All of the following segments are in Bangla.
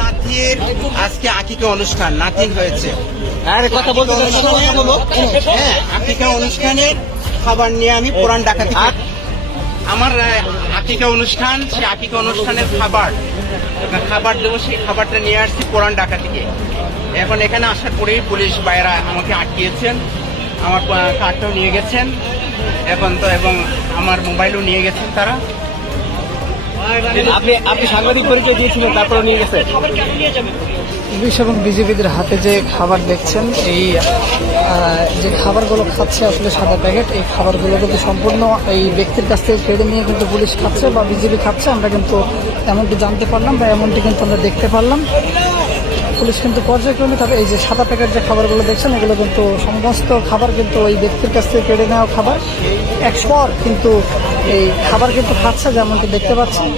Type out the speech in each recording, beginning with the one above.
নাতির আজকে আকিকা অনুষ্ঠান, নাতিন হয়েছে। কথা বলতে হ্যাঁ, আকিকা অনুষ্ঠানের খাবার নিয়ে আমি পুরান ডাকাতি আমার আকিকা অনুষ্ঠান, সেই আকিকা অনুষ্ঠানের খাবার দেবো, সেই খাবারটা নিয়ে আসছি পুরান ঢাকা থেকে। এখন এখানে আসার পরেই পুলিশ ভাইয়েরা আমাকে আটকিয়েছেন, আমার কার্ডটাও নিয়ে গেছেন এখন তো, এবং আমার মোবাইলও নিয়ে গেছেন তারা। আপনি সাংবাদিক পরিচয় দিয়েছিলেন, তারপরে নিয়ে গেছে। পুলিশ এবং বিজেপিদের হাতে যে খাবার দেখছেন, এই যে খাবারগুলো খাচ্ছে আসলে সাদা প্যাকেট, এই খাবারগুলো কিন্তু সম্পূর্ণ এই ব্যক্তির কাছ থেকে কেড়ে নিয়ে কিন্তু পুলিশ খাচ্ছে বা বিজেপি খাচ্ছে। আমরা কিন্তু এমনটি জানতে পারলাম বা এমনটি কিন্তু আমরা দেখতে পারলাম। পুলিশ কিন্তু পর্যায়ক্রমে তাদের এই যে সাদা প্যাকেট যে খাবারগুলো দেখছেন, এগুলো কিন্তু সমস্ত খাবার কিন্তু ওই ব্যক্তির কাছ থেকে কেড়ে নেওয়া খাবার। একশোর কিন্তু এই খাবার কিন্তু খাচ্ছে, যেমনটি দেখতে পাচ্ছেন।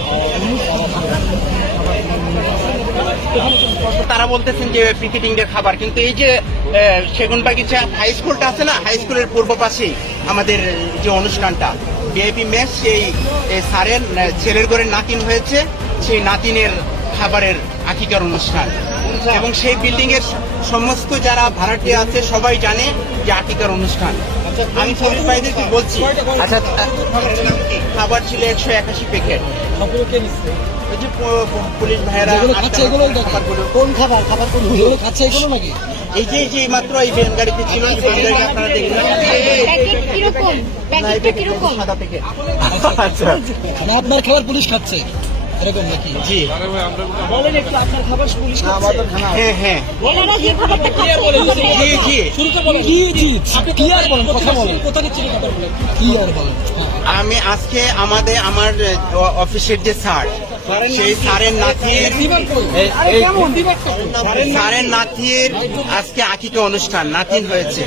তারা বলতেছেন যে পিকেটিং এর খাবার, কিন্তু এই যে সেগুনবাগিচা হাই স্কুলটা আছে না, হাই স্কুলের পূর্ব পাশেই আমাদের যে অনুষ্ঠানটা ভিআইপি মেস, সেই স্যারের ছেলের ঘরে নাতিন হয়েছে, সেই নাতিনের খাবারের আকিকার অনুষ্ঠান। এবং সেই বিল্ডিং এর সমস্ত যারা ভাড়াটিয়া আছে সবাই জানে যে আকিকার অনুষ্ঠান। আমি পুলিশ ভাইদেরকে বলছি, আচ্ছা, খাবার ছিল 181 প্যাকেট। ওই যে পুলিশ ভাইয়েরা কোন খাবার কোনগুলো খাচ্ছে এগুলো নাকি? এই যে মাত্র এই ভ্যান গাড়িতে ছিল, আপনারা দেখলেন সাদা প্যাকেট। আচ্ছা, আপনার খাবার পুলিশ খাচ্ছে এরকম নাকি? জি, বলেন একটু আপনার খাবার পুলিশ খাচ্ছে? হ্যাঁ হ্যাঁ, আমি আজকে আমার অফিসের যে স্যার, সেই স্যারের নাতির আজকে আকিকা অনুষ্ঠান, নাতিন হয়েছে।